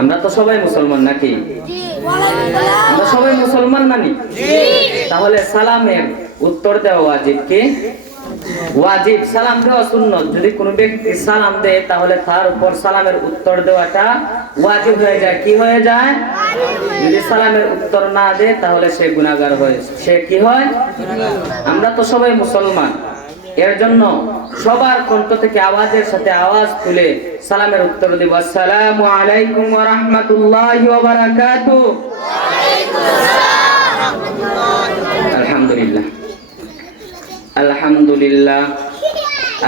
আমরা তো সবাই মুসলমান নাকি? আমরা সবাই মুসলমান নানি? তাহলে সালামের উত্তর দেওয়া ওয়াজিব কি? ওয়াজিব। সালাম দেওয়া সুন্নাত। যদি কোনো ব্যক্তি সালাম দেয় তাহলে তার উপর সালামের উত্তর দেওয়াটা ওয়াজিব হয়ে যায়। কি হয়ে যায়? যদি সালামের উত্তর না দেয় তাহলে সে গুনাহগার হয়। সে কি হয়? আমরা তো সবাই মুসলমান, এর জন্য সবার কণ্ঠ থেকে আওয়াজের সাথে আওয়াজ তুলে সালামের উত্তর দিব। আসসালামু আলাইকুম ওয়া রাহমাতুল্লাহি ওয়া বারাকাতুহু। আলহামদুলিল্লাহ আলহামদুলিল্লাহ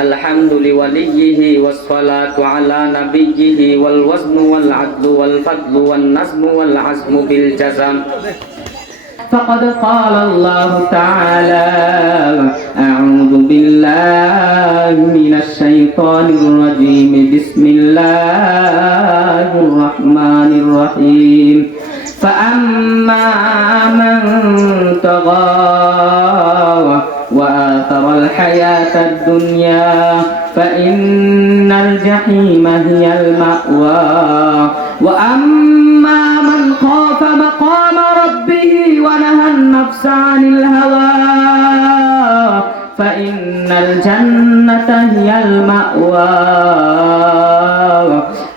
আলহামদুলিওয়ালিহি ওয়াস সালাতু আলা নাবিয়িহি ওয়াল ওয়াজনু ওয়াল আদলু ওয়াল ফাদলু ওয়ান নাজমু ওয়াল আজমু বিল জাযাম। فقد قال الله تعالى أعوذ بالله من الشيطان الرجيم بسم الله الرحمن الرحيم فأما من طغى وآثر الحياة الدنيا فإن الجحيم هي المأوى وأما من خاف مقام ربه ونهى النفس عن الهوى فإن الجنة هي المأوى.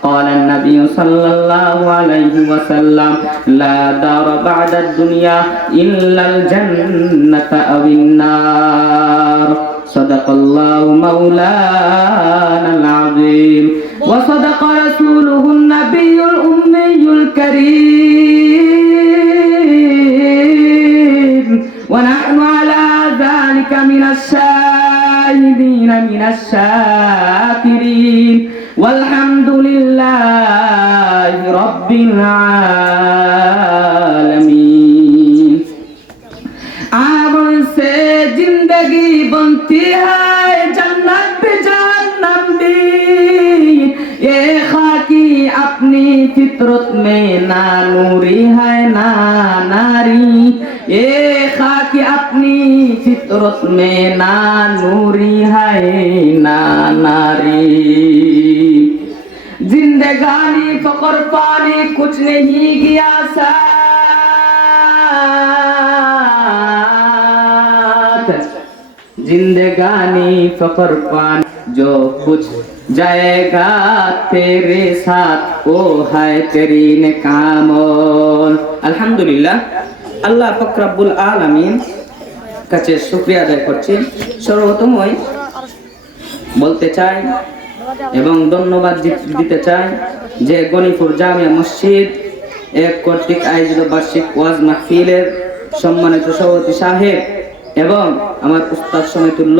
قال النبي صلى الله عليه وسلم لا دار بعد الدنيا إلا الجنة أو النار. صدق الله مولانا العظيم وصدق رسوله النبي الأمي الكريم ونحن على ذلك من الشاهدين من الشاكرين والحمد لله رب العالمين. आमन से जिंदगी बनती है जन्नत पे जहन्नम भी ये खाकी अपनी फितरत में ना नूरी है ना नारी ये खाकी अपनी फितरत में ना नूरी है ना नारी जिंदगानी फकर पानी कुछ नहीं गया साथ जिंदगानी फकर पानी जो कुछ जाएगा तेरे साथ वो है तेरी नेकामल। अल्हम्दुलिल्लाह আল্লাহ পাক রব্বুল আলামিন কাছে শুকরিয়া আদায় করছি। সর্বপ্রথমই বলতে চাই এবং ধন্যবাদ দিতে চাই যে গনিপুর জামিয়া মসজিদ এক কর্তৃক আয়োজিত বার্ষিক ওয়াজ মাহফিলের সম্মানিত সভাপতি সাহেব এবং আমার উস্তাদ সমিতুল্য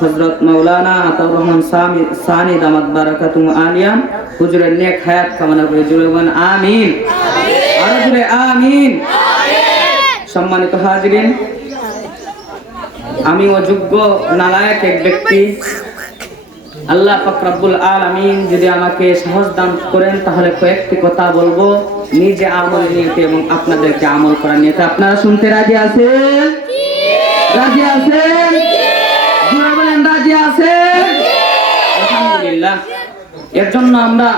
হযরত মাওলানা আতাউর রহমান সানি দামাত বারাকাতুহু আলিয়া হুজুরের নেক হায়াত কামনা করে জুড়ে বলেন আমিন। আর জুড়ে আমিন। সম্মানিত হাজিরিন, আমি অযোগ্য নালায়েক এক ব্যক্তি। আল্লাহ পাক রব্বুল আলামিন যদি আমাকে সাহস দান করেন তাহলে কয়েকটি কথা বলবো নিজে আমল নিয়ে এবং আপনাদেরকে আমল করা নিয়ে। আপনারা শুনতে রাজি আছেন? রাজি আছেন? জোরে বলেন রাজি আছেন? আলহামদুলিল্লাহ। এর জন্য আমরা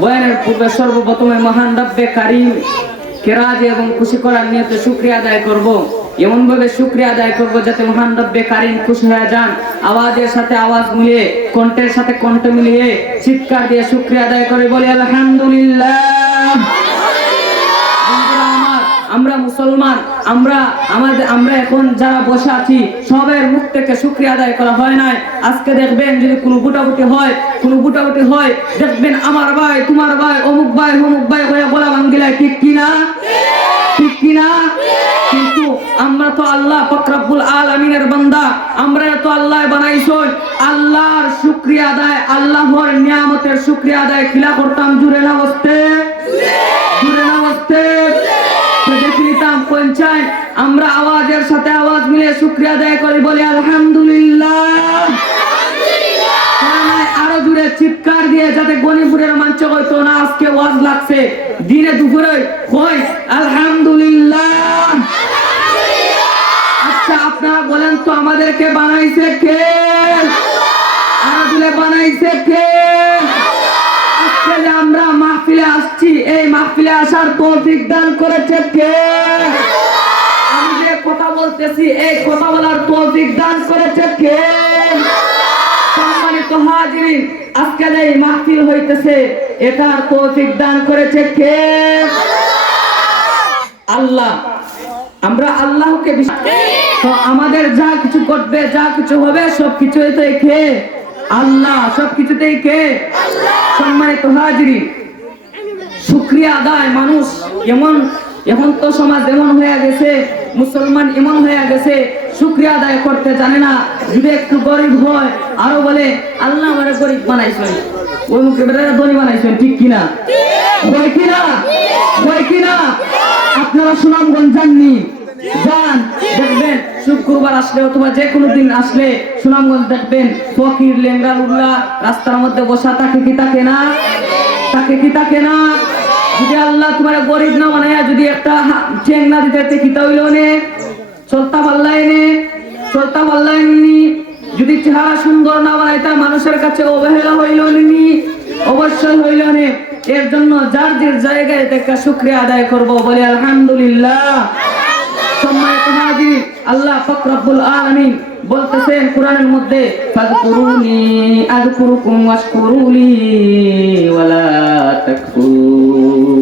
বয়ানের পূর্বে সর্বপ্রথমে মহান রব্বে কারীম কে রাজি এবং খুশি করার নিয়তে শুকরিয়া আদায় করব। এমন ভাবে শুকরিয়া আদায় করব যাতে মহান রব্বে কারীম খুশি হয়ে যান। আওয়াজের সাথে আওয়াজ মিলিয়ে কণ্ঠের সাথে কণ্ঠ মিলিয়ে চিৎকার দিয়ে শুকরিয়া আদায় করে বলি আলহামদুলিল্লাহ। আমরা মুসলমান, আমরা এখন যারা বসে আছি সবার মুখ থেকে শুকরিয়া আদায় করা হয় নাই। আজকে দেখবেন যদি কোনো বুটাবুটি হয় দেখবেন আমার ভাই তোমার ভাই অমুক ভাই অমুক ভাই হয়ে বলা ভাঙ্গিলায়, ঠিক কিনা? ঠিক কিনা? কিন্তু আমরা তো আল্লাহ পাক রব্বুল আলামিনের বান্দা, আমরা তো আল্লাহ বানাইছেন। আল্লাহর শুকরিয়া আদায়, আল্লাহর নিয়ামতের শুকরিয়া আদায় কিলা করতাম? জুড়ে না বসতে, জুড়ে না বসতে পৌঁছায়। আমরা আওয়াজের সাথে আওয়াজ মিলিয়ে শুকরিয়া আদায় করি, বলি আলহামদুলিল্লাহ। আরো জুড়ে চিৎকার দিয়ে যাতে গনিপুরের মঞ্চ হয়তো না আজকে ওয়াজ লাগছে দিনে দুপুরে হয় আলহামদুলিল্লাহ। আচ্ছা আপনারা বলেন তো আমাদেরকে বানাইছে কে? আরো জুড়ে বানাইছে কে? আজকে আমরা মাহফিলে আসছি, এই মাহফিলে আসার তৌফিক দান করেছে কে? আমি যে কথা বলতেছি এই কথা বলার তৌফিক দান করেছে কে? সম্মানিত হাজিরিন, আজকে এই মাহফিল হইতেছে এটার তৌফিক দান করেছে কে? আল্লাহ। আমরা আল্লাহকে বিশ্বাস করি। তো আমাদের যা কিছু ঘটবে, যা কিছু হবে, সবকিছুই তো কে? আল্লাহ। সবকিছুতেই কে? আল্লাহ। সম্মানিত হাজিরিন, শুকরিয়া আদায় মানুষ এমন, এখন তো সমাজ এমন হয়ে গেছে, মুসলমান এমন হয়ে গেছে শুকরিয়া আদায় করতে জানে না। যদি একটু গরিব হয় আরো বলে আল্লাহ আমারে গরিব বানাইছেন, ওই মুখে বেটারা ধনী বানাইছেন। ঠিক কিনা? হয় কিনা? হয় কিনা? আপনারা সুনামগঞ্জ যাননি? যান, দেখবেন শুক্রবার আসলে অথবা যে কোনো দিন আসলে সুনামগঞ্জ দেখবেন ফকির লেংরা লুল্লা রাস্তার মধ্যে বসা থাকে কি থাকে না? থাকে কি থাকে না? যদি আল্লাহ তোমার গরিব না বানাইয়া যদি একটা ঠেং না দিতে কিতা হইল নে, চলতা পাল্লাই নে, চলতা পাল্লাই নি। যদি চেহারা সুন্দর না বানাইতা মানুষের কাছে অবহেলা হইল নি, অবশ্যই হইল নে। এর জন্য যার যে জায়গায় দেখা শুকরিয়া আদায় করব, বলে আলহামদুলিল্লাহ। সম্মানিত হাজির, আল্লাহ পাক রব্বুল আলামিন বলতেছেন কোরআনের মধ্যে, ফাযকুরুনি আযকুরুকুম ওয়াশকুরুলি ওয়ালা তাকফুরুন।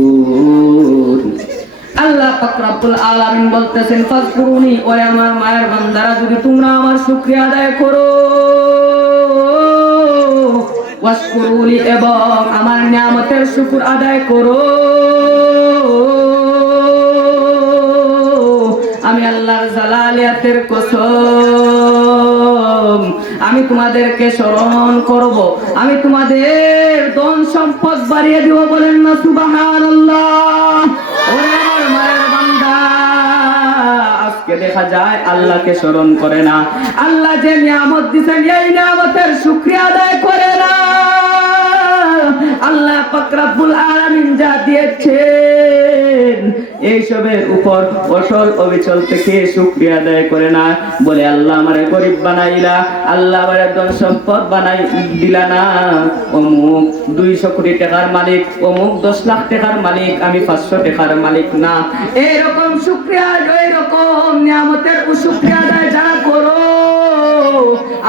আল্লাহ পাক রব্বুল আলামিন বলতেছেন, ফাযকুরুনি, ওরে আমার মায়ের বান্দারা, যদি তোমরা আমার শুকরিয়া আদায় করো, ওয়াশকুরুলি, এবং আমার নিয়ামতের শুকর আদায় করো, আমি আল্লাহর জালালিয়াতের কসম, আমি তোমাদেরকে স্মরণ করব, আমি তোমাদের ধন সম্পদ বাড়িয়ে দিব। বলেন না সুবহানাল্লাহ। ওরে আমার মায়ের বান্দা, আজকে দেখা যায় আল্লাহকে স্মরণ করে না, আল্লাহ যে নিয়ামত দিয়েছেন এই নিয়ামতের শুকরিয়া আদায় করে না। আল্লাহ পাক রব্বুল আলামিন যা দিয়েছেন এইসবের উপর অসল অবিচল থেকে শুকরিয়া আদায় করে না। বলে আল্লাহ আমারে গরিব বানাইলা, আল্লাহ আমারে ধন সম্পদ বানাই দিলা না, অমুক 200 কোটি টাকার মালিক, অমুক 10 লাখ টাকার মালিক, আমি 500 টাকার মালিক না। এরকম শুকরিয়া, এরকম নিয়ামতের শুকরিয়া আদায় যারা করো,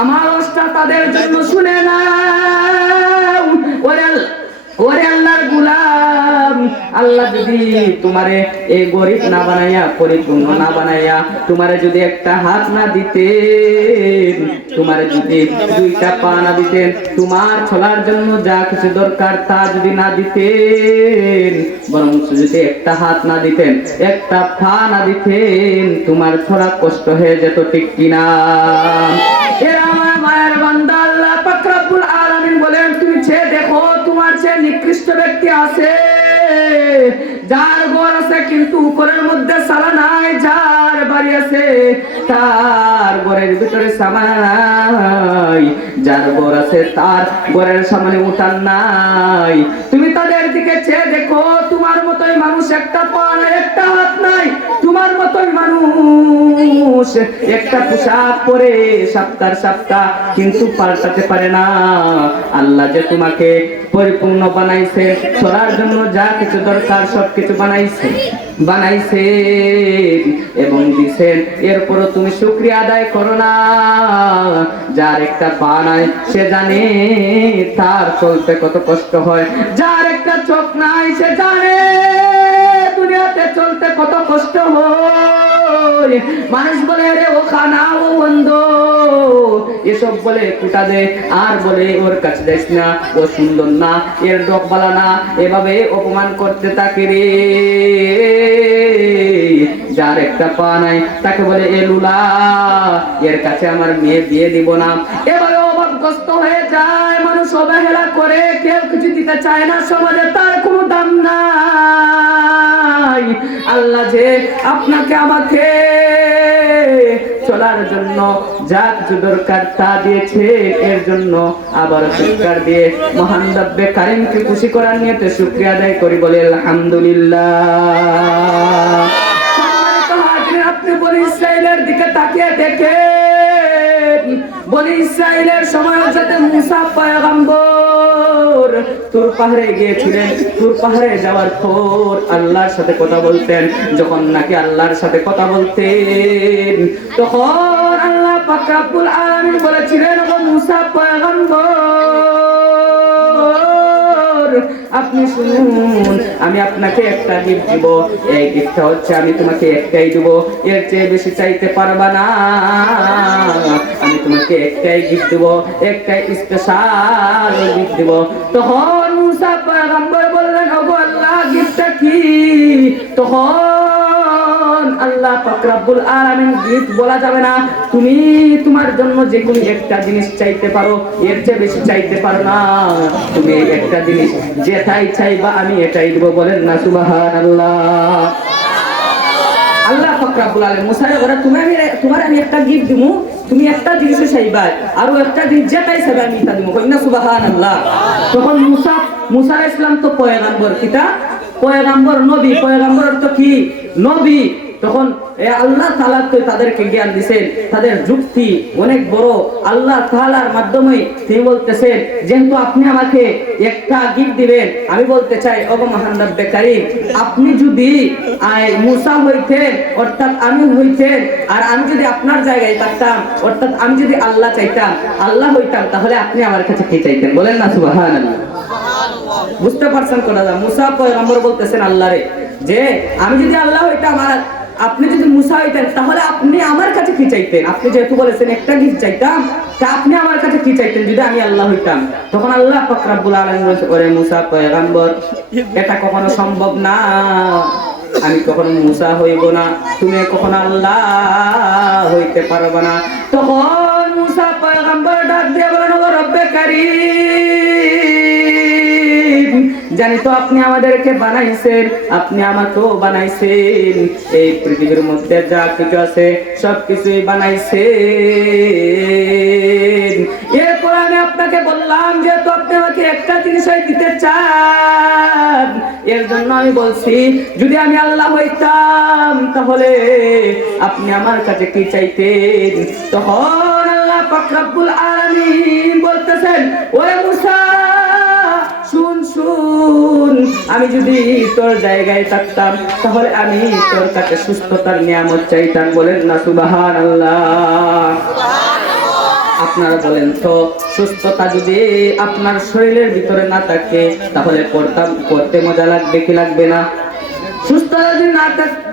আমার ওস্তাদ তাদের জন্য শুনে না। ওরে আল্লাহর গোলাম, আল্লাহ যদি তোমারে এই গরিব না বানাইয়া, পরিপূর্ণ না বানাইয়া, তোমারে যদি একটা হাত না দিতেন, তোমারে যদি 2টা পা না দিতেন, তোমার চলার জন্য যা কিছু দরকার তা যদি না দিতেন, বরং যদি একটা হাত না দিতেন, একটা পা না দিতেন, তোমার চলা কষ্ট হয়ে যেত। ঠিক কিনা? এরা আমার মায়ের বান্দা, আল্লাহ পাক রব্বুল আলামিন বলেন, তুমি চেয়ে দেখো তোমার চেয়ে নিকৃষ্ট ব্যক্তি আছে, যার ঘর আছে কিন্তু ঘরের মধ্যে সালা নাই, যার বাড়ি আছে তার ঘরের ভিতরে সামান নাই, যার ঘর আছে তার ঘরের সামনে উঠান নাই। তুমি তাদের দিকে চেয়ে দেখো, তোমার মতোই মানুষ একটা পা নাই, একটা হাত নাই, তোমার মতোই মানুষ একটা পোশাক পরে সপ্তাহ সপ্তাহ কিন্তু পাল্টাতে পারে না। আল্লাহ যে তোমাকে পরিপূর্ণ বানাইছে, চলার জন্য যা কিছু দরকার সবকিছু বানাইছে এবং দিছেন, এরপরও তুমি শুকরিয়া আদায় করো না। যার একটা পা নাই সে জানে তার চলতে কত কষ্ট হয়, যার একটা চোখ নাই সে জানে দুনিয়াতে চলতে কত কষ্ট হয়। মানুষ বলে রে ও খানা ও বন্ধ, এসব বলে কুটা দে, আর বলে ওর কাছে যাইস না, ও সুন্দর না, এর ডকবালা না, এভাবে অপমান করতে থাকে রে। যার একটা পা নাই তাকে বলে এ লুলা, এর কাছে আমার মেয়ে বিয়ে দিব না। এভাবে অভাবগ্রস্ত হয়ে যায় মানুষ, অবহেলা করে, কেউ কিছু দিতে চায় না, সমাজে তার কোনো দাম নাই। আল্লাহ যে আপনাকে আমাকে চলার জন্য যা কিছু দরকার তা দিয়েছে, এর জন্য আবার চিৎকার দিয়ে মহান রব্বে কারিমকে খুশি করার নিয়তে শুকরিয়া আদায় করি, বলে আলহামদুলিল্লাহ। সম্মানিত হাজির, আপনি বনি ইসরাইলের দিকে তাকিয়ে দেখেন, বনি ইসরাইলের সময় যাতে মুসা পয়গম্বর তুর পাহাড়ে গিয়েছিলেন। তুর পাহাড়ে যাওয়ার পর আল্লাহর সাথে কথা বলতেন। যখন নাকি আল্লাহর সাথে কথা বলতেন, তখন আল্লাহ পাক রব্বুল আলামিন বলেছিলেন, ও মুসা পয়গম্বর, আপনি শুনুন, আমি আপনাকে একটা গিফট দিব। এই গিফটটা হচ্ছে আমি তোমাকে একটাই দিব, এর চেয়ে বেশি চাইতে পারবা না। আমি তোমাকে একটাই গিফট দিব, একটাই স্পেশাল গিফট দিব। তখন মুসা পয়গম্বর বললেন, ওগো আল্লাহ, গিফটটা কি? তখন আল্লাহ পাক রব্বুল আলামিন গিফট বলা যাবে না, তুমি তোমার জন্য যে কোনো একটা জিনিস চাইতে পারো, এর চেয়ে বেশি চাইতে পারো না। তুমি একটা জিনিস যেটাই চাইবা আমি এটাই দিব। বলেন না সুবহানাল্লাহ। আল্লাহ পাক রব্বুল আলামিন মুসারে বলে, তোমার আমি একটা গিফট দিমু, তুমি একটা জিনিস চাইবা, আর একটা জিনিস যেটাই চাইবা আমি তা দিমু। কই না সুবহানাল্লাহ। তখন মুসা আলাইহিস সালাম তো পয়গম্বর, কিটা পয়গম্বর, নবী। পয়গম্বর অর্থ কি? নবী। তখন আল্লাহ তাআলা তো তাদেরকে জ্ঞান দিবেন, তাদের যুক্তি অনেক বড়। আল্লাহ তাআলার মাধ্যমে তিনি বলতেছেন, যেহেতু আপনি আমাকে একটা গিফট দিবেন, আমি বলতে চাই, ওগো মহান রব্বে কারীম, আপনি যদি মুসা হইতেন, অর্থাৎ আমি হইতেন, আর আমি যদি আপনার জায়গায় থাকতাম, অর্থাৎ আমি যদি আল্লাহ চাইতাম, আল্লাহ হইতাম, তাহলে আপনি আমার কাছে কি চাইতেন? বলেন না সুবহানাল্লাহ। বুঝতে পারছেন কথা? মুসা পয়গম্বর বলতেছেন আল্লাহরে, যে আমি যদি আল্লাহ হইতাম আর আপনি যদি মুসা হইতেন, তাহলে আপনি আমার কাছে কি চাইতেন? আপনি যেহেতু বলেছেন একটা গিফট চাইতাম, তা আপনি আমার কাছে কি চাইতেন যদি আমি আল্লাহ হইতাম? তখন আল্লাহ পাক রব্বুল আলামিন বলেছে, ওরে মুসা পয়গম্বর, এটা কখনো সম্ভব না। আমি কখনো মুসা হইব না, তুমি কখনো আল্লাহ হইতে পারবে না। তখন মুসা পয়গম্বর ডাক দিয়ে বলেন, ও রব্বে কারীম, জানি তো আপনি আমাদেরকে বানাইছেন, আপনি আমাকেও বানাইছেন, এই পৃথিবীর মধ্যে যা কিছু আছে সবকিছুই বানাইছেন। এরপর আমি আপনাকে বললাম, যেহেতু আপনি আমাকে একটা জিনিসই দিতে চান, এর জন্য আমি বলছি, যদি আমি আল্লাহ হইতাম তাহলে আপনি আমার কাছে কি চাইতেন? তখন আল্লাহ পাক রব্বুল আলামিন বলতেছেন, ওরে মুসা, শুন শুন, আমি যদি তোর জায়গায় থাকতাম, তাহলে আমি তোর কাছে সুস্থতার নিয়ামত চাইতাম। বলেন না সুবহানাল্লাহ। আপনারা বলেন তো, সুস্থতা যদি আপনার শরীরের ভিতরে না থাকে, তাহলে পড়তে মজা লাগবে কি লাগবে না? সুস্থতা যদি না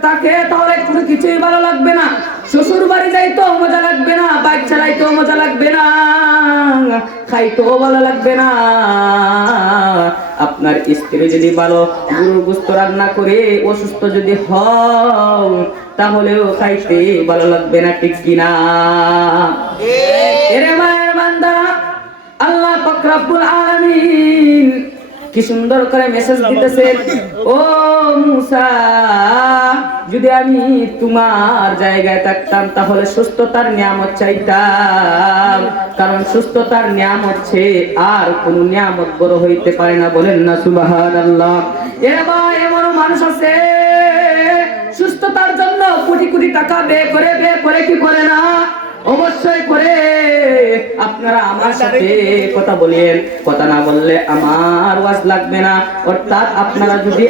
থাকে, তাহলে কোনো কিছুই ভালো লাগবে না। শ্বশুর বাড়ি যাইতেও মজা লাগবে না, বাইক চালাইতেও মজা লাগবে না, খাইতেও ভালো লাগবে না। আপনার স্ত্রী যদি ভালো গরুর গোশত রান্না করে অসুস্থ যদি হন, তাহলেও খাইতে ভালো লাগবে না, ঠিক কিনা? এরে মায়ের বান্দা, আল্লাহ পাক রব্বুল আলামিন কি সুন্দর করে মেসেজ দিতেছেন, ও মুসা, যদি আমি তোমার জায়গায় থাকতাম তাহলে সুস্থতার নিয়ামত চাইতাম, কারণ সুস্থতার নিয়ামত হচ্ছে আর কোন নিয়ামত বড় হইতে পারে না। বলেন না সুবহানাল্লাহ। এবার এমন মানুষ আছে সুস্থতার জন্য কোটি কোটি টাকা ব্যয় করে কি করে না? অবশ্যই করে। আপনারা আমার সাথে কথা বলেন, কথা না বললে আমার ওয়াজ লাগবে না। অর্থাৎ আপনারা যদি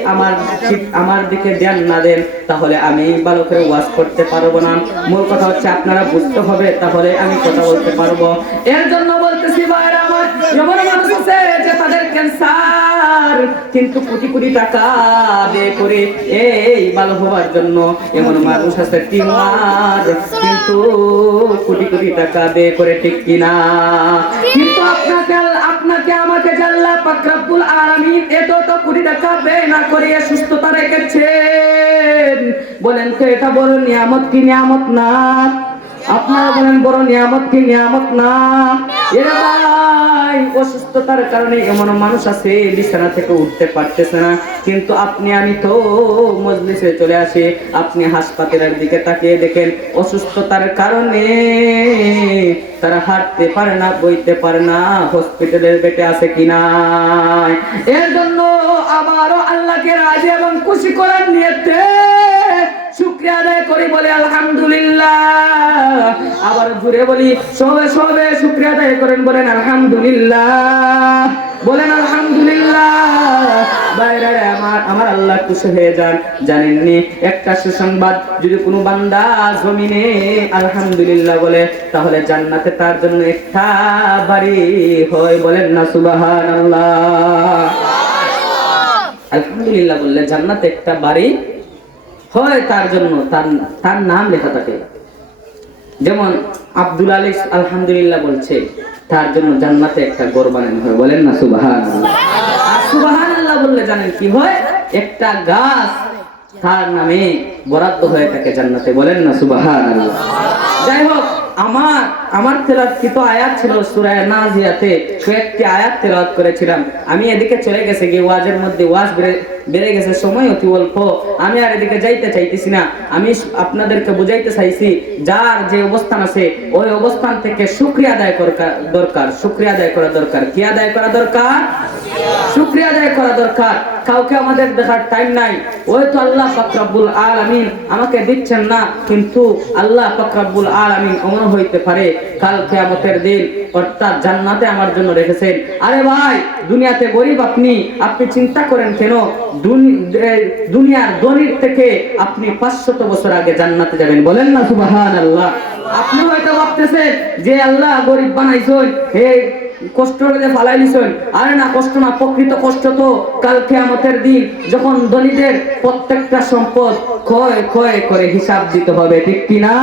আমার দিকে ধ্যান না দেন, তাহলে আমি ভালো করে ওয়াজ করতে পারবো না। মূল কথা হচ্ছে আপনারা বুঝতে হবে, তাহলে আমি কথা বলতে পারবো। এর জন্য বলতেছি, ভাইরা আমার, এমন মানুষ আছে যে তাদের ক্যান্সার, কিন্তু কোটি কোটি টাকা ব্যয় করে এই ভালো হওয়ার জন্য। এমন মানুষ আছে টিউমার, কিন্তু কোটি কোটি টাকা ব্যয় করে, ঠিক কিনা? কিন্তু আপনাকে আমাকে আল্লাহ পাক রব্বুল আলামিন এত কোটি টাকা ব্যয় না করে সুস্থতা রেখেছেন, বলেন তো এটা বড় নিয়ামত কি নিয়ামত না? আপনারা বলেন, বড় নিয়ামত কি নিয়ামত না? এর ভাই, অসুস্থতার কারণে এমন মানুষ আছে বিছানা থেকে উঠতে পারতেছে না, কিন্তু আপনি আমি তো মজলিসে চলে আসি। আপনি হাসপাতালের দিকে তাকিয়ে দেখেন, অসুস্থতার কারণে তারা হাঁটতে পারে না, বইতে পারে না, হসপিটালের বেডে আছে কিনা। এর জন্য আবারও আল্লাহকে রাজি এবং খুশি করার নিয়তে শুকরিয়া শুকরিয়া আদায় করি বলে আলহামদুলিল্লাহ। আবার ঘুরে বলি সবে সবে শুকরিয়া আদায় করেন বলেন আলহামদুলিল্লাহ, বলেন আলহামদুলিল্লাহ। বাইরে আমার আল্লাহ খুশি হয়ে যান। জানেননি একটা সুসংবাদ, যদি কোনো বান্দা জমিনে আলহামদুলিল্লাহ বলে তাহলে জান্নাতে তার জন্য একটা বাড়ি হয়, বলেন না সুবহানাল্লাহ। আলহামদুলিল্লাহ বললে জান্নাতে একটা বাড়ি হয় তার জন্য, তার নাম লেখা থাকে। যেমন আব্দুল আলী আলহামদুলিল্লাহ বলছে, তার জন্য জান্নাতে একটা ঘর বানানো হয়, বলেন না সুবহানাল্লাহ। আর সুবহানাল্লাহ বললে জানেন কি হয়? একটা গাছ তার নামে বরাদ্দ হয়ে থাকে জান্নাতে, বলেন না সুবহানাল্লাহ। যাই হোক, আমার তেলাওয়াতকৃত আয়াত ছিল সূরা নাজিয়াতে, কয়েকটি আয়াত তেলাওয়াত করেছিলাম। আমি এদিকে চলে গেছে গিয়ে ওয়াজের মধ্যে ওয়াজ বেড়ে গেছে, সময় অতি অল্প, আমি আর এদিকে যাইতে চাইতেছি না। আমি আপনাদেরকে বুঝাইতে চাইছি যার যে অবস্থান আছে ওই অবস্থান থেকে শুকরিয়া আদায় করা দরকার, শুকরিয়া আদায় করা দরকার। কি আদায় করা দরকার? শুকরিয়া আদায় করা দরকার। কাউকে আমাদের দেখার টাইম নাই। ওই তো আল্লাহ পাক রব্বুল আলামিন আমাকে দিচ্ছেন না, কিন্তু আল্লাহ পাক রব্বুল আলামিন এমন হইতে পারে কাল কিয়ামতের দিন অর্থাৎ জান্নাতে আমার জন্য রেখেছেন। আরে ভাই, দুনিয়াতে গরিব আপনি চিন্তা করেন কেন? দুনিয়ার ধনীর থেকে আপনি 500 বছর আগে জান্নাতে যাবেন, বলেন না সুবহানাল্লাহ। আপনি হয়তো ভাবতেছেন যে আল্লাহ গরিব বানাইছেন, হে কষ্ট করে ফালাই দিছেন। আরে না, কষ্ট না, প্রকৃত কষ্ট তো কাল কিয়ামতের দিন যখন ধনীদের প্রত্যেকটা সম্পদ ক্ষয় ক্ষয় করে হিসাব দিতে হবে, ঠিক কি না?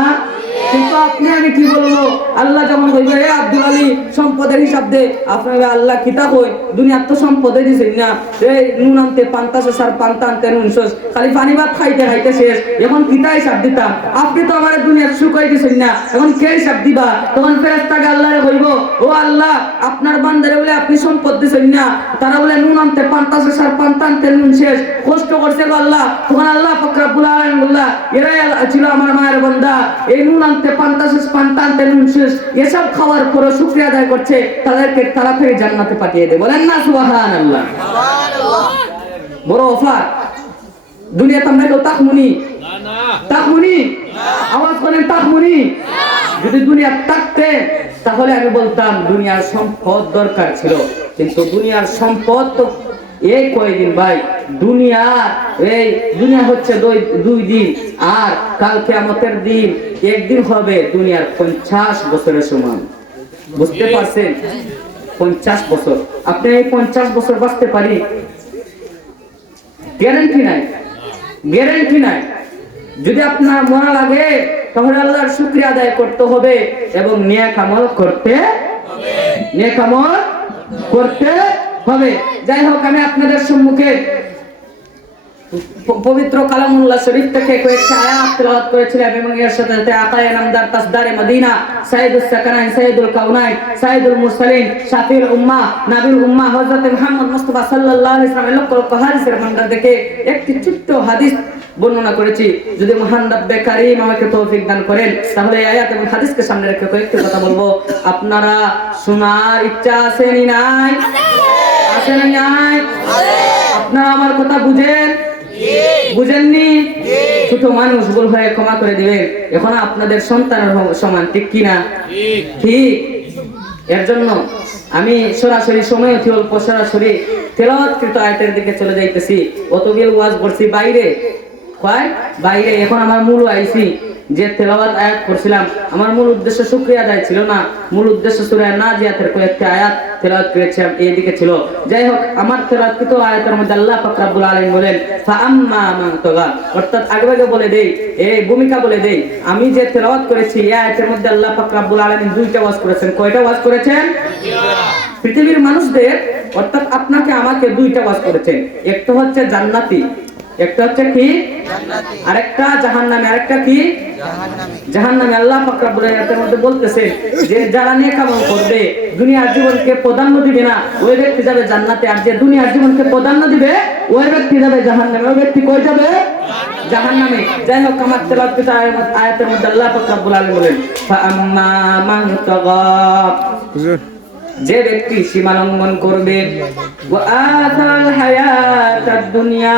কিন্তু আপনি আমি কি বলবো, আল্লাহ যেমন বলবে হে আব্দুল আলী সম্পদের হিসাব দে, আপনাকে আল্লাহ কিতা কই দুনিয়ার তো সম্পদে দিছেন না, এই নুন আনতে পান্তা শেষ আর পান্তা আনতে নুন শেষ, খালি পানি ভাত খাইতে খাইতে শেষ, এখন কিতা হিসাব দিতাম? আপনি তো আমার দুনিয়ার সুখাই দিছেন না, এখন কে হিসাব দিবা? তখন ফেরেশতাকে আল্লাহরে কইব, ও আল্লাহ আপনার বান্দারে বলে আপনি সম্পদ দিছেন না, তারা বলে নুন আনতে পান্তা শেষ আর পান্তা আনতে নুন শেষ, কষ্ট করছে গো আল্লাহ। তখন আল্লাহ পাক রব্বুল আলামিন বললা, এরাই ছিল আমার মায়ের বান্দা, এই নুন আনতে পান্তা শেষ পান্তা আনতে নুন শেষ এসব খাওয়ার পরে শুকরিয়া আদায় করছে, তাদেরকে তাড়াতাড়ি জান্নাতে পাঠিয়ে দে, বলেন না সুবহানাল্লাহ। বড় অফার দুনিয়াতে। আমরা কেউ তাকমুনি তাকমুনি আওয়াজ করেন তাকমুনি। যদি দুনিয়া থাকতে তাহলে আমি বলতাম দুনিয়ার সম্পদ দরকার ছিল, কিন্তু দুনিয়ার সম্পদ তো এই কয়দিন ভাই। দুনিয়া হচ্ছে দুই দিন, আর কাল কিয়ামতের দিন একদিন হবে দুনিয়ার 50 বছরের সমান। বুঝতে পারছেন? 50 বছর। আপনি এই 50 বছর বাঁচতে পারি? গ্যারান্টি নাই, গ্যারান্টি নাই। যদি আপনার মনে লাগে তাহলে আল্লাহর শুকরিয়া আদায় করতে হবে এবং নেক আমল করতে হবে। যাই হোক, আমি আপনাদের সম্মুখে পবিত্র কালামুল্লাহ শরীফ থেকে কয়েকটা আয়াত তেলাওয়াত করেছিলাম এবং এর সাথে সাথে আকায়ে নামদার তাসদারে মদিনা সাইয়্যিদুস সাকানাইন সাইয়্যিদুল কাউনাইন সাইয়্যিদুল মুরসালিন শাফিউল উম্মাহ নবীর উম্মাহ হযরত মুহাম্মদ মুস্তাফা সাল্লাল্লাহু আলাইহি ওয়াসাল্লাম লক্ষ হাদিসের ভান্ডার থেকে একটি ছোট্ট হাদিস বর্ণনা করেছি। যদি মহান রব্বে কারীম আমাকে তৌফিক দান করেন তাহলে এই আয়াত এবং হাদিসকে সামনে রেখে কয়েকটি কথা বলবো। আপনারা শোনার ইচ্ছা আছে নি নাই? আছে না নাই? আপনারা আমার কথা বুঝেননি? ছোট মানুষ ভুল হয়ে ক্ষমা করে দিবেন। এখন আপনাদের সন্তানের সমান, ঠিক কিনা? ঠিক। এর জন্য আমি সরাসরি সময় অতি অল্প, সরাসরি তেলাওয়াতকৃত আয়াতের দিকে চলে যাইতেছি। অতবিল ওয়াজ করছি বাইরে। এখন আমার মূল আইছি যে তেলাওয়াত আয়াত করছিলাম, আমার মূল উদ্দেশ্য শুকরিয়া আদায় ছিল না, মূল উদ্দেশ্য সূরা নাজিয়াতের কয়েকটা আয়াত তেলাওয়াত করেছিলাম, এই দিকে ছিল। যাই হোক, আমার তেলাওয়াতকৃত আয়াতের মধ্যে আল্লাহ পাক রব্বুল আলামিন বলেন ফাআম্মা মান তাগা, অর্থাৎ আগে বলে দেই, এই ভূমিকা বলে দেই। আমি যে তেলাওয়াত করেছি এই আয়াতের মধ্যে আল্লাহ পাক রব্বুল আলামিন দুইটা ওয়াজ করেছেন। কয়টা ওয়াজ করেছেন? পৃথিবীর মানুষদের অর্থাৎ আপনাকে আমাকে দুইটা ওয়াজ করেছেন। একটা হচ্ছে জান্নাতি, একটা হচ্ছে কি জান্নাতি, আরেকটা জাহান্নামী। আরেকটা কি? জাহান্নামী। আল্লাহ পাক রব্বুল আলামিনের মধ্যে বলতেছেন যে যারা নেক আমল করবে, দুনিয়ার জীবনকে প্রাধান্য দিবে না, ওই ব্যক্তি যাবে জান্নাতে। আর যে দুনিয়ার জীবনকে প্রাধান্য দিবে ওই ব্যক্তি যাবে জাহান্নামে। ওই ব্যক্তি কই যাবে? জাহান্নামে। যাই হোক, আমার তেলাওয়াত আয়াতের মধ্যে আল্লাহ পাক রব্বুল আলামিন বলেন ফাআম্মা মান তাগা, যে ব্যক্তি সীমা লঙ্ঘন করবে, ওয়া আতাল হায়াতাদ দুনিয়া,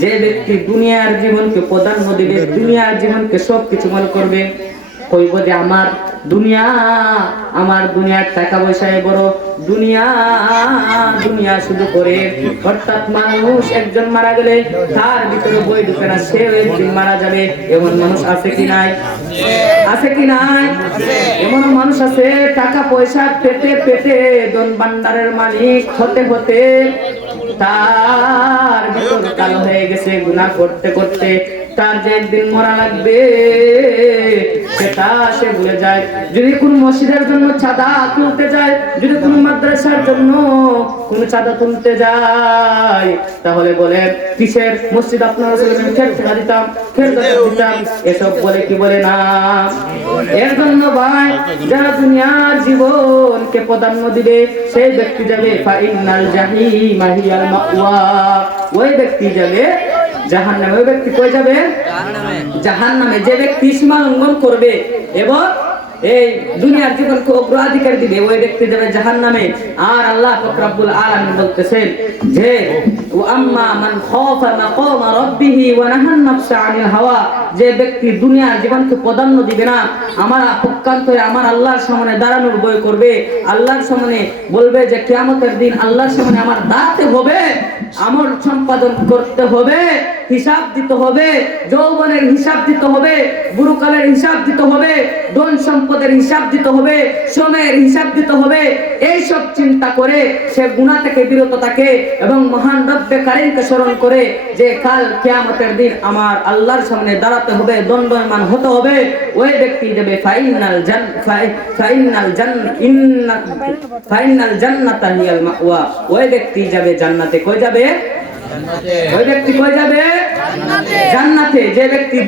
যে ব্যক্তি দুনিয়ার জীবনকে প্রাধান্য দিবে, দুনিয়ার জীবনকে সবকিছু মনে করবে, কইব যে আমার দুনিয়ার টাকা পয়সায় বড়, দুনিয়া শুধু করে। অর্থাৎ মানুষ একজন মারা গেলে তার ভিতরে বই ঢুকে না, সে একদিন মারা যাবে। এমন মানুষ আছে কি নাই? আছে কি নাই? এমন মানুষ আছে টাকা পয়সা পেতে পেতে ধন ভান্ডারের মালিক হতে হতে তার ভিতর কালো হয়ে গেছে, গুনাহ করতে করতে তার যে একদিন মরা লাগবে সেটা সে ভুলে যায়। যদি কোন মসজিদের জন্য চাঁদা তুলতে যায়, যদি কোন মাদ্রাসার জন্য কোন চাঁদা তুলতে যায়, তাহলে বলে কিসের মসজিদ আপনারা বলবেন খের টাকা দিতাম, খের দিতাম, এসব বলে কি বলে না। এর জন্য ভাই যারা দুনিয়ার জীবনকে প্রাধান্য দিবে সেই ব্যক্তি যাবে ফাইনাল জাহিমা হিয়াল মাওয়া, ওই ব্যক্তি যাবে জাহান্নামে। ওই ব্যক্তি কই যাবে? জাহান্নামে। যে ব্যক্তি সীমা লঙ্ঘন করবে এবং এই দুনিয়ার জীবনকে অগ্রাধিকার দিবে ওই ব্যক্তি যাবে জাহান্নামে। আর আল্লাহ পাক রব্বুল আলামিন বলতেছেন যে আম্মা মান খাফা মাকামা রাব্বিহি ওয়া নাহান নাফসা আনিল হাওয়া, যে ব্যক্তি দুনিয়ার জীবনকে প্রাধান্য দিবে না, আমার পক্ষান্তরে আমার আল্লাহর সামনে দাঁড়ানোর ভয় করবে, আল্লাহর সামনে বলবে যে কিয়ামতের দিন আল্লাহর সামনে আমার দাঁড়াতে হবে, আমল সম্পাদন করতে হবে, হিসাব দিতে হবে, যৌবনের হিসাব দিতে হবে, বুড়োকালের হিসাব দিতে হবে, ধন সম্পদের হিসাব দিতে হবে, সময়ের হিসাব দিতে হবে, এই সব চিন্তা করে সে গুনাহ থেকে বিরত থাকে এবং মহান রব্বে কারীমকে স্মরণ করে যে কাল কিয়ামতের দিন আমার আল্লাহর সামনে দাঁড়াতে হবে, দণ্ডায়মান হতে হবে, ওই ব্যক্তি যাবে ফাইনাল জান্নাতা হিয়াল মাওয়া, ওই ব্যক্তি যাবে জান্নাতে। কই যাবে? ওই ব্যক্তি কই যাবে? জান্নাতে। যে ব্যক্তি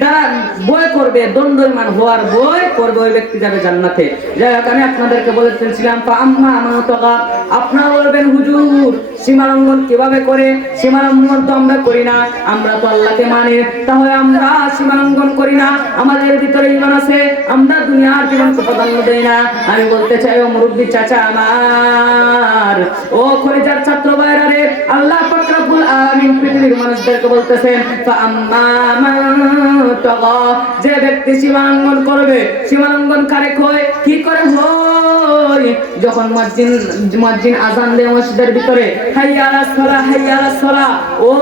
বয় করবে, দণ্ডায়মান হওয়ার বয় করবে, ওই ব্যক্তি যাবে জান্নাতে। যাই হোক, আমি আপনাদেরকে বলেছিলাম আপনারা বলবেন হুজুর সীমালঙ্ঘন কিভাবে করে? সীমালঙ্ঘন তো আমরা করি না, আমরা তো আল্লাহকে মানি, তাহলে আমরা সীমালঙ্ঘন করি না, আমাদের ভিতরে ঈমান আছে, আমরা দুনিয়ার জীবনকে প্রাধান্য দেই না। আমি বলতে চাই ও মুরব্বি চাচা আমার, ও কলেজের ছাত্র ভাইরা রে, আল্লাহ পাক রব্বুল আলামিন পৃথিবীর মানুষদেরকে বলতেছেন যে ব্যক্তি সীমালঙ্ঘন করবে, সীমালঙ্ঘন কারে কয়? কি করে হয়? যখন মুয়াজ্জিন আযান দেয় মসজিদের ভিতরে, হাইয়া আলাস সালাহ, হাইয়া আলাস সালাহ, ও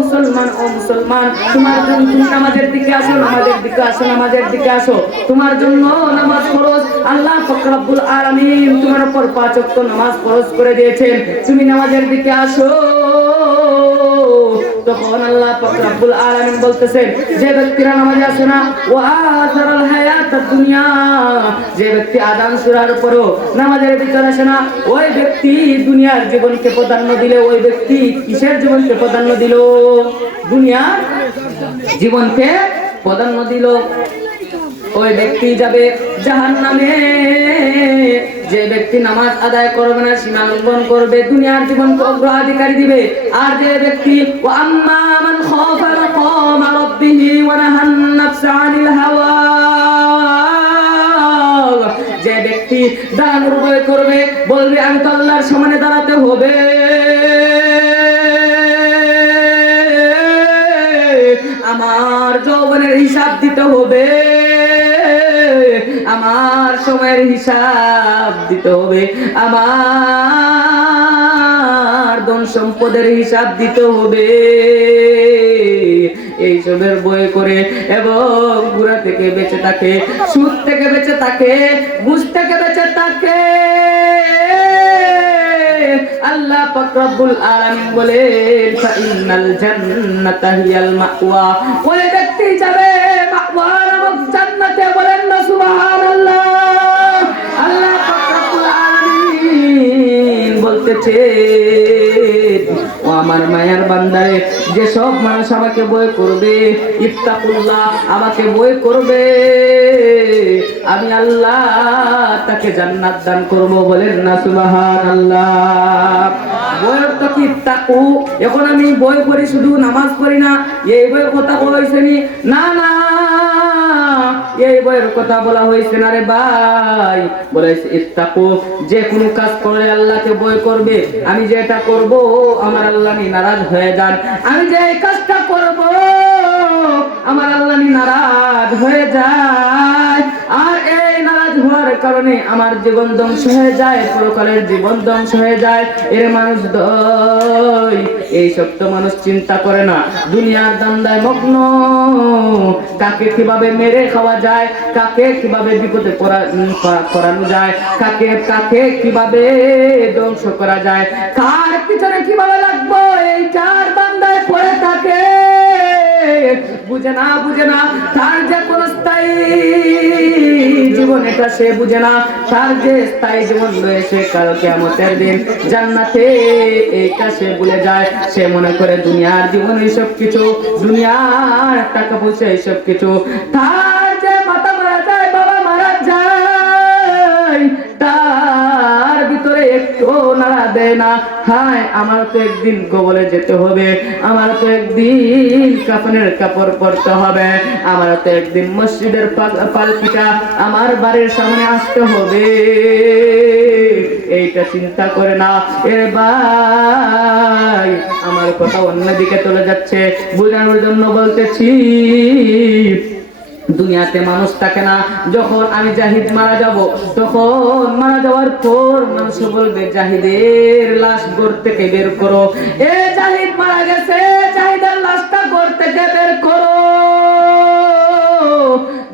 মুসলমান, ও মুসলমান, তোমার জন্য তুমি নামাজের দিকে আসো, নামাজের দিকে আসো, নামাজের দিকে আসো, তোমার জন্য নামাজ ফরজ, আল্লাহ পাক রব্বুল আলামিন তোমার উপর 5 ওয়াক্ত নামাজ ফরজ করে দিয়েছেন, তুমি নামাজের দিকে আসো। তখন আল্লাহ পাক রব্বুল আলামিন বলতেছেন যে ব্যক্তিরা নামাজে আসে না, ওয়া আযারাল হায়াতাদ দুনিয়া, যে ব্যক্তি আযান শোনার পরও নামাজের ভিতরে আসে না, ওই ব্যক্তি দুনিয়ার জীবনকে প্রাধান্য দিলে, ওই ব্যক্তি কিসের জীবনকে প্রাধান্য দিল? দুনিয়ার জীবনকে প্রাধান্য দিল, ওই ব্যক্তি যাবে জাহান্নামে। যে ব্যক্তি নামাজ আদায় করবে না, সীমা লঙ্ঘন করবে, দুনিয়ার জীবনকে অগ্রাধিকারী দিবে। আর যে ব্যক্তি ওয়া আম্মা মান খাফা মাকামা রাব্বিহি ওয়া নাহান নাফসা আনিল হাওয়া, যে ব্যক্তি দাঁড়ানোর ভয় করবে, বলবে আমি তো আল্লাহর সামনে দাঁড়াতে হবে, আমার যৌবনের হিসাব দিতে হবে, আমার সময়ের হিসাব দিতে হবে, আমার ধন সম্পদের হিসাব দিতে হবে, এইসবের বই করে এবং গুনাহ থেকে বেঁচে থাকে, সুদ থেকে বেঁচে থাকে, ঘুষ থেকে বেঁচে থাকে। আল্লাহ পাক রব্বুল আলামিন বলেন ফাইনাল জান্নাতা হিয়াল মাওয়া, ওই ব্যক্তি যাবে মাওয়া নামক জান্নাতে। বলেন না সুবহানাল্লাহ। আল্লাহ পাক রব্বুল আলামিন বলতেছে ও আমার মায়ার বান্দারে, যে সব মানুষ আমাকে ভয় করবে, ইত্তাকুল্লাহ, আমাকে ভয় করবে, আমি আল্লাহ তাকে জান্নাত দান করব। বলেন না সুবহানাল্লাহ। বয়ের তো কি তাকু? এখন আমি বই পড়ি, শুধু নামাজ পড়ি না, এই বইয়ের কথা বলেছেনি না, না, এই বইয়ের কথা বলা হয়েছে না রে ভাই, বলেছে ইত্তাকু, যে কোনো কাজ করে আল্লাহকে ভয় করবে। আমি যেটা করব আমার আল্লাহ নারাজ হয়ে যান, আমি যে এই কাজটা করব আমার আল্লাহ নারাজ হয়ে যায়, আর এই নারাজ হওয়ার কারণে আমার জীবন ধ্বংস হয়ে যায়, পরকালের জীবন ধ্বংস হয়ে যায়। এর মানুষ দয় এই সব তো মানুষ চিন্তা করে না, দুনিয়ার দান্দায় মগ্ন, কাকে কিভাবে মেরে খাওয়া যায়, কাকে কিভাবে বিপদে পড়ানো যায়, কাকে কাকে কিভাবে ধ্বংস করা যায়, কার পিছনে কিভাবে লাগবো, এই চার দান্দায় পড়ে থাকে। বুঝে না তার যে কোন স্থায়ী জীবন এটা সে বুঝে না, তার যে স্থায়ী জীবন রয়েছে কাল কিয়ামতের দিন জান্নাতে, এইটা সে ভুলে যায়। সে মনে করে দুনিয়ার জীবন এইসব কিছু, দুনিয়ার টাকা পয়সা এইসব কিছু। তার যে মাথা মারা যায়, বাবা মারা যায়, তার ভিতরে একটু নাড়া দেয় না। হায় আমার তো একদিন কবরে যেতে হবে, আমার তো একদিন কাফনের কাপড় পরতে হবে, আমার তো একদিন মসজিদের পালকিটা আমার বাড়ির সামনে আসতে হবে, এইটা চিন্তা করে না। এ ভাই আমার কথা অন্যদিকে চলে যাচ্ছে, বোঝানোর জন্য বলতেছি। দুনিয়াতে মানুষ থাকে না, যখন আমি জাহিদ মারা যাব, তখন মারা যাওয়ার পর মানুষ বলবে জাহিদের লাশ ঘর থেকে বের করো, এ জাহিদ মারা গেছে, জাহিদের লাশটা ঘর থেকে বের করো।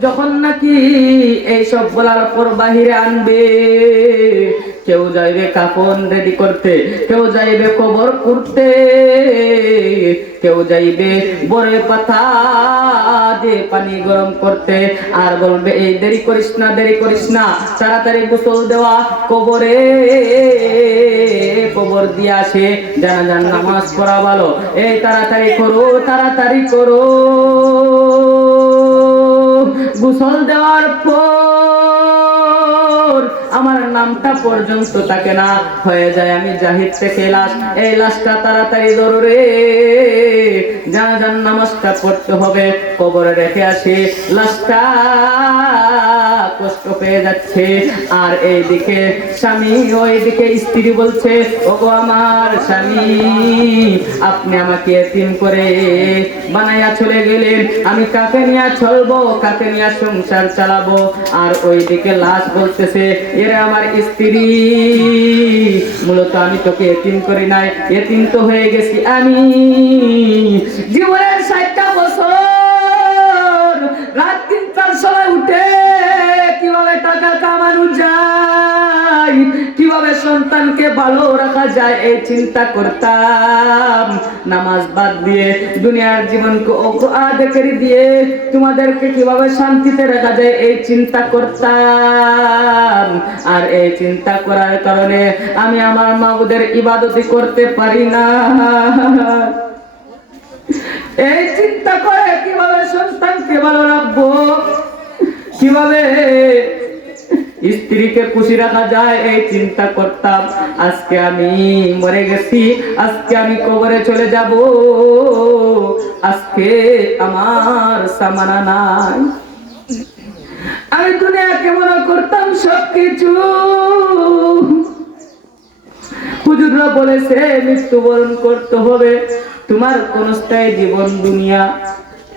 যখন নাকি এইসব বলার পর বাহিরে আনবে, কেউ যাইবে কাফন রেডি করতে, কেউ যাইবে কবর করতে, কেউ যাইবে বড় পাতা দিয়ে পানি গরম করতে, আর বলবে এই দেরি করিস না, দেরি করিস না, তাড়াতাড়ি গোসল দেওয়া, কবরে কবর দিয়ে আসে, জানাজার নামাজ পড়া ভালো, এই তাড়াতাড়ি করো, তাড়াতাড়ি করো। গোসল দেওয়ার পর আমার নামটা পর্যন্ত থাকে না, হয়ে যায় আমি জাহিদ থেকে লাশ, এই লাশটা তাড়াতাড়ি ধরো রে, জানাজার নামাজটা পড়তে হবে, কবরে রেখে আসে, লাশটা কষ্ট পেয়ে যাচ্ছে। আর এইদিকে স্বামী, ওইদিকে স্ত্রী বলছে, ওগো আমার স্বামী, আপনি আমাকে এতিম করে বানাইয়া চলে গেলেন, আমি কাকে নিয়ে চলবো, কাকে নিয়ে সংসার চালাবো। আর ওইদিকে লাশ বলতেছে, এরে আমার স্ত্রী, মূলত আমি তোকে এতিম করি নাই, এতিম তো হয়ে গেছি আমি। জীবনের 60টা বছর রাত 3টার সময় উঠে কিভাবে টাকা কামানো যায়, কিভাবে সন্তানকে ভালো রাখা যায়, এই চিন্তা করতাম। নামাজ বাদ দিয়ে দুনিয়ার জীবনকে অগ্রাধিকার দিয়ে তোমাদেরকে কিভাবে শান্তিতে রাখা যায়, এই চিন্তা করতাম। আর এই চিন্তা করার কারণে আমি আমার মাবুদের ইবাদতি করতে পারি না। এই চিন্তা করে কিভাবে সন্তানকে ভালো রাখবো, কিভাবে স্ত্রীকে খুশি রাখা যায়, এই চিন্তা করতাম। আজকে আমি মরে গেছি, আজকে আমি কবরে চলে যাব, আজকে আমার সামানা নাই। আমি দুনিয়াকে মনে করতাম সবকিছু, হুজুররা বলেছে মৃত্যুবরণ করতে হবে, তোমার কোন স্থায়ী জীবন দুনিয়া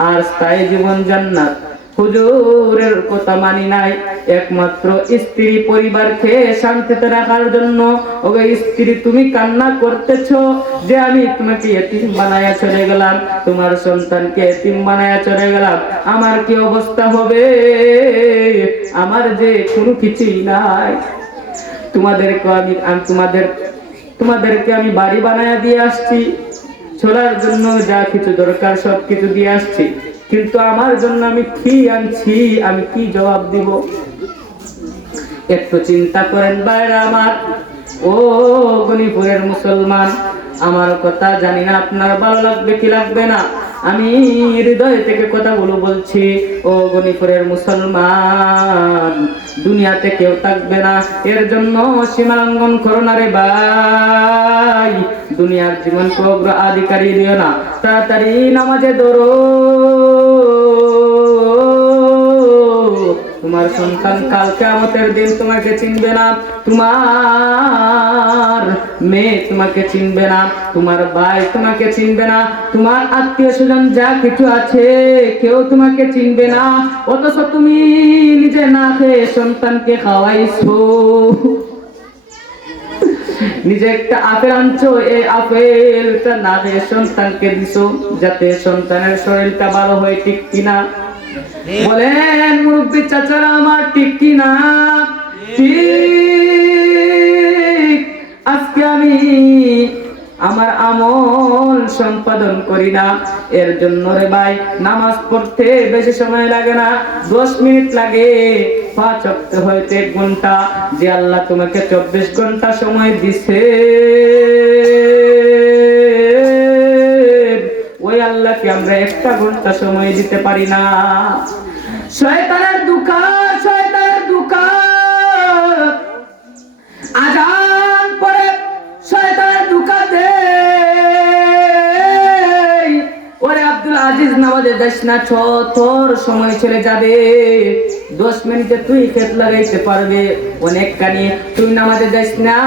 আর স্থায়ী জীবন জান্নাত। হুজুরের কথা মানি নাই, একমাত্র স্ত্রী পরিবারকে শান্তিতে রাখার জন্য। ওগো স্ত্রী, তুমি কান্না করতেছো যে আমি তোমাকে এতিম বানায়া চলে গেলাম, তোমার সন্তানকে এতিম বানায়া চলে গেলাম, আমার কি অবস্থা হবে, আমার যে কোনো কিছুই নাই। তোমাদেরকে তোমাদেরকে আমি বাড়ি বানায়া দিয়ে আসছি, চলার জন্য যা কিছু দরকার সব কিছু দিয়ে আসছি, কিন্তু আমার জন্য আমি কি আনছি, আমি কি জবাব দিব? একটু চিন্তা করেন ভাইরা আমার, ও গণিপুরের মুসলমান, আমার কথা জানি না আপনার ভালো লাগবে কি লাগবে না, আমি হৃদয় থেকে কথাগুলো বলছি। ও গণিপুরের মুসলমান, দুনিয়াতে কেউ থাকবে না, এর জন্য সীমা লঙ্ঘন করো না রে ভাই। দুনিয়ার জীবনকে অগ্রাধিকারী দিও না, তাড়াতাড়ি নামাজে ধরো, তোমার সন্তান কাল কিয়ামতের দিন তোমাকে চিনবে না, তোমার মেয়ে তোমাকে চিনবে না, তোমার ভাই তোমাকে চিনবে না, তোমার আত্মীয় স্বজন যা কিছু আছে কেউ তোমাকে চিনবে না। অথচ তুমি নিজে না খেয়ে সন্তানকে খাওয়াইছো, নিজে একটা আপেল আনছো, এই আপেলটা না খেয়ে সন্তানকে দিছো যাতে সন্তানের শরীরটা ভালো হয়, ঠিক কিনা? বলেন মুরব্বী চাচারা আমার, ঠিক কিনা? ঠিক। আজকে আমি আমার আমল সম্পাদন করি না, এর জন্য রে ভাই নামাজ পড়তে বেশি সময় লাগে না, 10 মিনিট লাগে, 5 ওয়াক্ত হইতে 1 ঘন্টা। যে আল্লাহ তোমাকে 24 ঘন্টা সময় দিছে, ওই আল্লাহকে আমরা 1 ঘন্টা সময় দিতে পারি না। শয়তানের দোকান, শয়তানের দোকান, আজান পরে শয়তানের দোকান দে, ওরে আব্দুল আজিজ নামাজে যাস না, তোর সময় চলে যাবে, 10 মিনিটে তুই ক্ষেত লাগাইতে পারবে অনেক কানি, তুই নামাজে যাস না,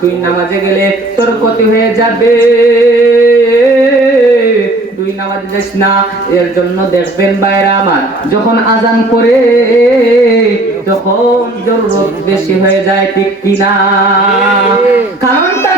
তুই নামাজে গেলে তোর ক্ষতি হয়ে যাবে, তুই নামাজে যাস না। এর জন্য দেখবেন ভাইরা আমার, যখন আজান করে তখন জরুরত বেশি হয়ে যায়, ঠিক কিনা? কারণটা